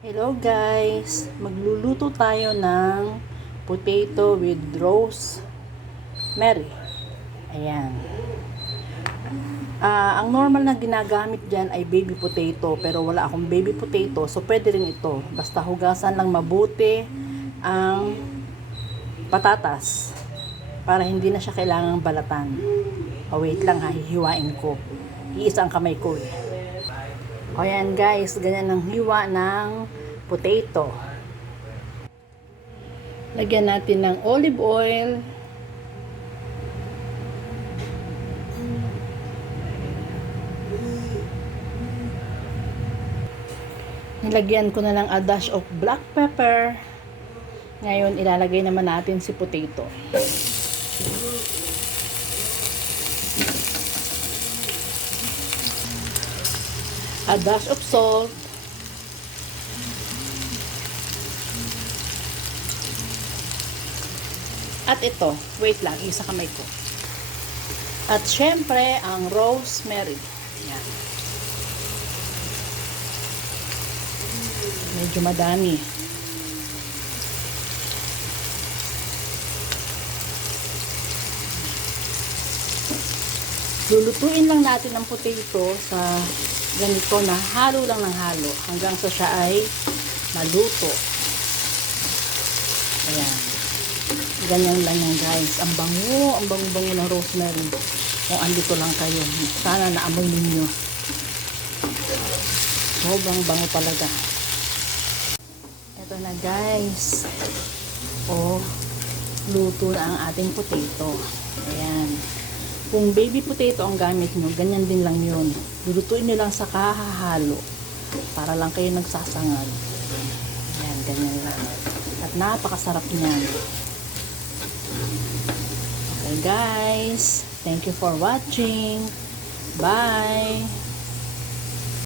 Hello guys! Magluluto tayo ng potato with rosemary. Ayan. Ang normal na ginagamit dyan ay baby potato, pero wala akong baby potato, so pwede rin ito. Basta hugasan lang mabuti ang patatas para hindi na siya kailangang balatan. Wait lang ha, hihiwain ko. Iisa ang kamay ko eh. O yan guys, ganyan ang hiwa ng potato. Lagyan natin ng olive oil. Nilagyan ko na lang a dash of black pepper. Ngayon ilalagay naman natin si potato. A dash of salt. At ito, wait lang, isa kamay ko. At syempre, ang rosemary. Yan. Medyo madami. Lulutuin lang natin ang potato sa ganito na halo lang ng halo hanggang sa siya ay maluto. Ayan. Ganyan lang yan guys. Ang bango ng rosemary. Kung andito lang kayo. Sana naamoy ninyo. Sobrang bango talaga. Ito na guys. Luto na ang ating potato. Ayan. Kung baby potato ang gamit nyo, ganyan din lang yun. Lulutuin nyo lang sa kahahalo. Para lang kayo nagsasangag. Ayan, ganyan lang. At napakasarap niyan. Okay guys, thank you for watching. Bye!